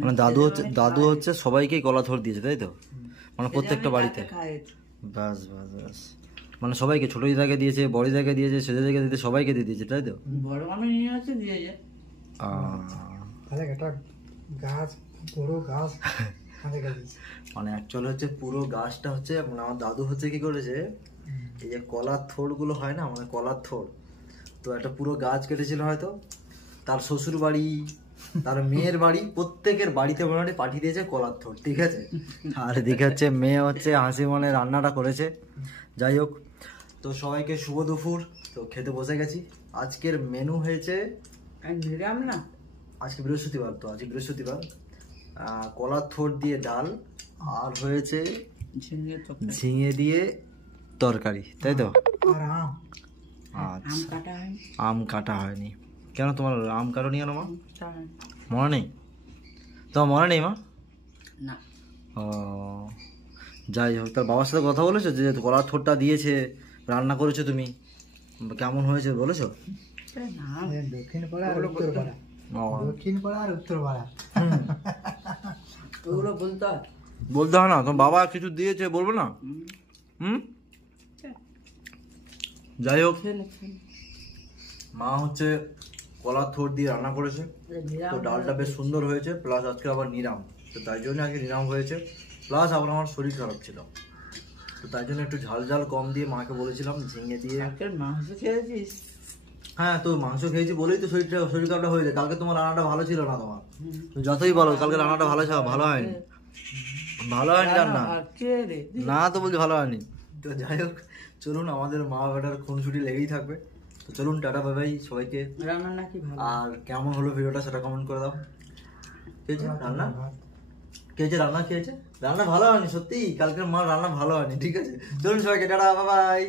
মানে দাদু হচ্ছে সবাইকেই কলা থোড় দিয়েছে, তাই তো? মানে প্রত্যেকটা বাড়িতে। বাস বাস বাস, মানে সবাইকে, ছোট দিদাকে দিয়েছে, বড় দিদাকে দিয়েছে, সেজে দিকে দিয়েছে, সবাইকে দিয়ে দিয়েছে, তাই তো? বড় মামি নিয়ে আছে দিয়েছে। গাছ পুরো গাছ মানে অ্যাকচুয়ালি হচ্ছে পুরো গাছটা হচ্ছে, মানে আমার দাদু হচ্ছে কি করেছে, এই যে কলার থোড় গুলো হয় না, মানে কলার থোড়, তো একটা পুরো গাছ কেটেছিল হয়তো, তার শ্বশুর বাড়ি, তার মেয়ের বাড়ি, প্রত্যেকের বাড়িতে মোটামুটি পাঠিয়ে দিয়েছে কলার থোড়, ঠিক আছে? আর এদিকে হচ্ছে মেয়ে হচ্ছে হাসি মনে রান্নাটা করেছে। যাই হোক, তো সবাইকে শুভ দুপুর। তো খেতে বসে গেছি। আজকের মেনু হয়েছে, না আজকে বৃহস্পতিবার, তো আজকে বৃহস্পতিবার, কলার থোড় দিয়ে ডাল, আর হয়েছে ঝিঙে দিয়ে তরকারি, তাই তো? আচ্ছা, আম কাটা হয়নি কেন? তোমার আম কাটো নি কেন মা? মনে নেই? তোমার মনে নেই মা? না। ও যাই হোক, তার বাবার সাথে কথা বলেছো যে কলার থোড়টা দিয়েছে, রান্না করেছো তুমি, কেমন হয়েছে বলেছো? দক্ষিণ পাড়া আর উত্তর পাড়া, দক্ষিণ পাড়া আর উত্তর পাড়া, ওগুলো বলতে হয় না? তোমার বাবা কিছু দিয়েছে বলবো না? যাই হোক, মা হচ্ছে কলার থোড় দিয়ে রান্না করেছে, তো ডালটা বেশ সুন্দর হয়েছে, প্লাস আজকে আবার নিরাম, তো তাই জন্য আজকে নিরাম হয়েছে, প্লাস আবার আমার শরীর খারাপ ছিল, তো তাই জন্য একটু ঝাল ঝাল কম দিয়ে মাকে বলেছিলাম ঝিঙে দিয়ে। মাংস খেয়েছিস? হ্যাঁ, তো মাংস খেয়েছি বলেই তো শরীর খারাপটা হয়েছে। কালকে তোমার রান্নাটা ভালো ছিল না, তোমার যতই বলো কালকে রান্নাটা ভালো হয়নি, ভালো হয়নি রান্না, না তো বলছি ভালো হয়নি। তো যাই হোক, চলুন, আমাদের মা বেটার খুনসুটি লেগেই থাকবে, তো চলুন, টাটা বাই বাই সবাইকে। রান্না নাকি ভালো? আর কেমন হলো ভিডিওটা সেটা কমেন্ট করে দাও। খেয়েছে রান্না, খেয়েছে রান্না, খেয়েছে রান্না ভালো হয়নি সত্যি, কালকের মা রান্না ভালো হয়নি, ঠিক আছে? চলুন সবাইকে টাটা বাই বাই।